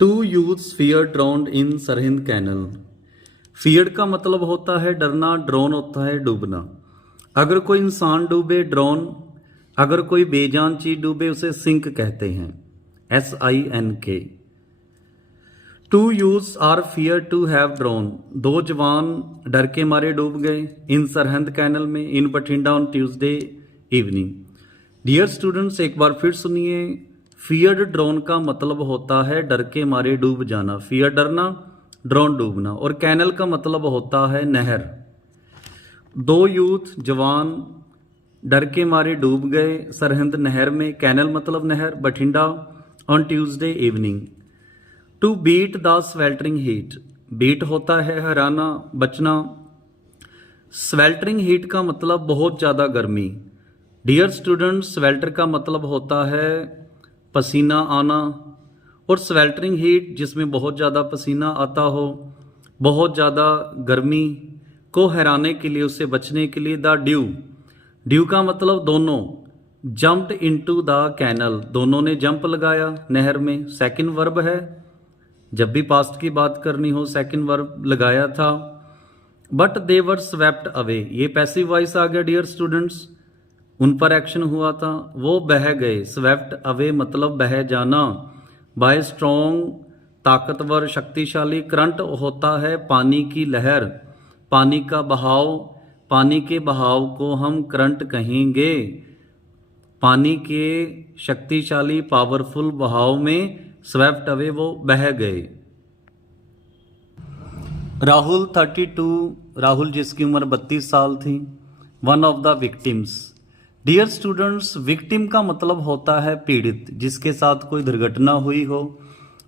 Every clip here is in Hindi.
To youth fear drowned in Sirhind canal. Fear का मतलब होता है डरना, ड्रोन होता है डूबना। अगर कोई इंसान डूबे ड्रोन, अगर कोई बेजान चीज डूबे उसे सिंक कहते हैं, SINK। Two youths are fear to have drown. दो जवान डर के मारे डूब गए इन सरहिंद कैनल में, in Bathinda on Tuesday evening. Dear students, एक बार फिर सुनिए। फियर्ड ड्रोन का मतलब होता है डर के मारे डूब जाना, फियर डरना, ड्रोन डूबना। और कैनल का मतलब होता है नहर। दो यूथ जवान डर के मारे डूब गए सरहिंद नहर में, कैनल मतलब नहर, Bathinda on Tuesday evening. To beat the sweltering heat, beat होता है हराना, बचना। स्वेल्टरिंग हीट का मतलब बहुत ज़्यादा गर्मी। डियर स्टूडेंट्स, स्वेल्टर का मतलब होता है पसीना आना, और स्वेल्टरिंग हीट जिसमें बहुत ज़्यादा पसीना आता हो, बहुत ज़्यादा गर्मी को हराने के लिए, उससे बचने के लिए द ड्यू, ड्यू का मतलब दोनों, जंप्ड इनटू द कैनल, दोनों ने जंप लगाया नहर में। सेकंड वर्ब है, जब भी पास्ट की बात करनी हो सेकंड वर्ब लगाया था। But they were swept away, ये पैसिव वॉइस आ गया डियर स्टूडेंट्स, उन पर एक्शन हुआ था, वो बह गए। स्वेप्ट अवे मतलब बह जाना। बाय स्ट्रॉन्ग, ताकतवर, शक्तिशाली। करंट होता है पानी की लहर, पानी का बहाव, पानी के बहाव को हम करंट कहेंगे। पानी के शक्तिशाली पावरफुल बहाव में स्वेप्ट अवे, वो बह गए। राहुल 32, राहुल जिसकी उम्र 32 साल थी, one of the victims. Dear students, victim का मतलब होता है पीड़ित, जिसके साथ कोई दुर्घटना हुई हो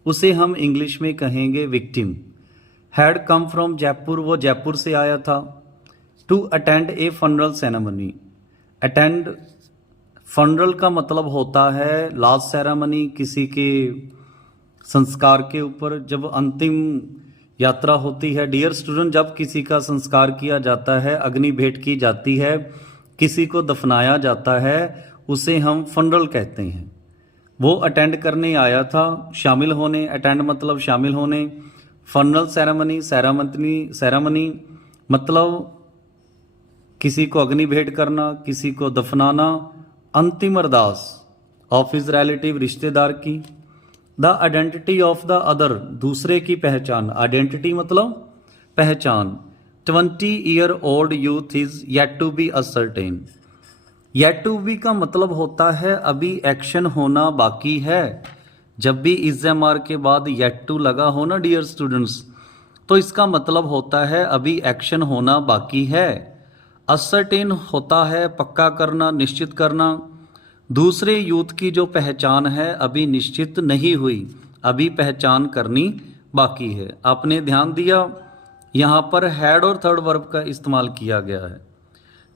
उसे हम इंग्लिश में कहेंगे victim. Had come from Jaipur, वो जयपुर से आया था। To attend a funeral ceremony, attend, funeral का मतलब होता है लास्ट सेरेमनी, किसी के संस्कार के ऊपर जब अंतिम यात्रा होती है। डियर स्टूडेंट, जब किसी का संस्कार किया जाता है, अग्नि भेंट की जाती है, किसी को दफनाया जाता है, उसे हम फनरल कहते हैं। वो अटेंड करने आया था, शामिल होने, अटेंड मतलब शामिल होने। फनरल सेरेमनी, सेरेमनी मतलब किसी को अग्नि भेंट करना, किसी को दफनाना। अंतिम अरदास ऑफ हिज रिलेटिव, रिश्तेदार की। The identity of the other, दूसरे की पहचान, आइडेंटिटी मतलब पहचान। 20-year-old youth is yet to be ascertained, yet to be का मतलब होता है अभी एक्शन होना बाकी है। जब भी इज़-एम-आर के बाद yet to लगा हो ना डियर स्टूडेंट्स, तो इसका मतलब होता है अभी एक्शन होना बाकी है। असर्टेन होता है पक्का करना, निश्चित करना। दूसरे यूथ की जो पहचान है अभी निश्चित नहीं हुई, अभी पहचान करनी बाकी है। आपने ध्यान दिया, यहाँ पर हैड और थर्ड वर्ब का इस्तेमाल किया गया है।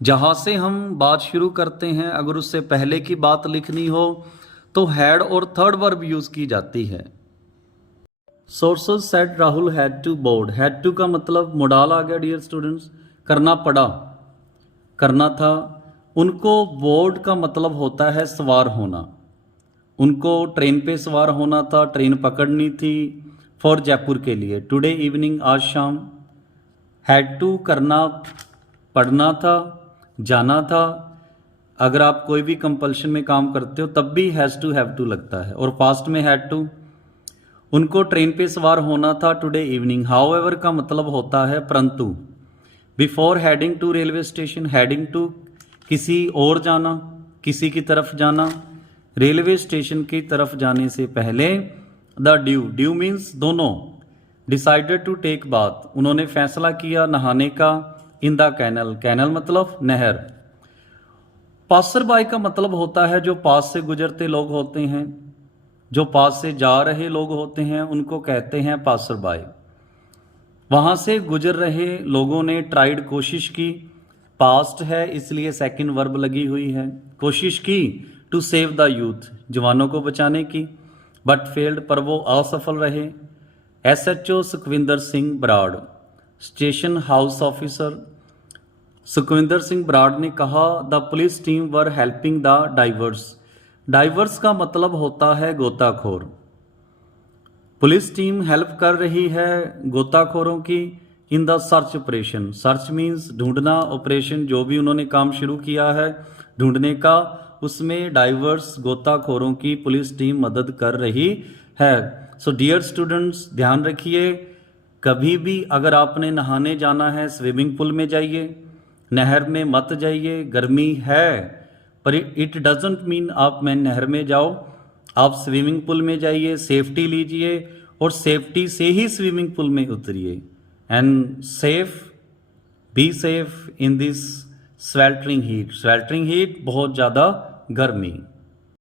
जहाँ से हम बात शुरू करते हैं, अगर उससे पहले की बात लिखनी हो तो हैड और थर्ड वर्ब यूज की जाती है। Sources said Rahul had to board, had to का मतलब मोडाल आ गया डियर स्टूडेंट्स, करना पड़ा, करना था। उनको बोर्ड का मतलब होता है सवार होना, उनको ट्रेन पे सवार होना था, ट्रेन पकड़नी थी फॉर जयपुर के लिए। टुडे इवनिंग, आज शाम। हैड टू करना पढ़ना था, जाना था। अगर आप कोई भी कंपल्शन में काम करते हो तब भी हैज़ टू हैव टू लगता है, और पास्ट में हैड टू। उनको ट्रेन पे सवार होना था टुडे इवनिंग। हाउएवर का मतलब होता है परंतु। Before heading to railway station, heading to किसी और जाना, किसी की तरफ जाना। रेलवे स्टेशन की तरफ जाने से पहले द ड्यू, ड्यू मीन्स दोनों। डिसाइडेड टू टेक बाथ, उन्होंने फैसला किया नहाने का। इन द कैनल, कैनल मतलब नहर। पासर बाय का मतलब होता है जो पास से गुजरते लोग होते हैं, जो पास से जा रहे लोग होते हैं, उनको कहते हैं पासर बाय। वहां से गुजर रहे लोगों ने ट्राइड, कोशिश की, पास्ट है इसलिए सेकंड वर्ब लगी हुई है, कोशिश की। टू सेव द यूथ, जवानों को बचाने की। बट फेल्ड, पर वो असफल रहे। SHO Sukhwinder Singh Brar, station house officer Sukhwinder Singh Brar ने कहा the police team were helping the divers. Divers का मतलब होता है गोताखोर। पुलिस टीम हेल्प कर रही है गोताखोरों की in the search operation. Search means ढूंढना, ऑपरेशन जो भी उन्होंने काम शुरू किया है ढूंढने का, उसमें डाइवर्स गोताखोरों की पुलिस टीम मदद कर रही है। सो डियर स्टूडेंट्स, ध्यान रखिए, कभी भी अगर आपने नहाने जाना है स्विमिंग पूल में जाइए, नहर में मत जाइए। गर्मी है पर इट डजेंट मीन आप में नहर में जाओ, आप स्विमिंग पूल में जाइए, सेफ्टी लीजिए और सेफ्टी से ही स्विमिंग पूल में उतरिए। And safe, be safe in this sweltering heat. Sweltering heat बहुत ज़्यादा गर्मी।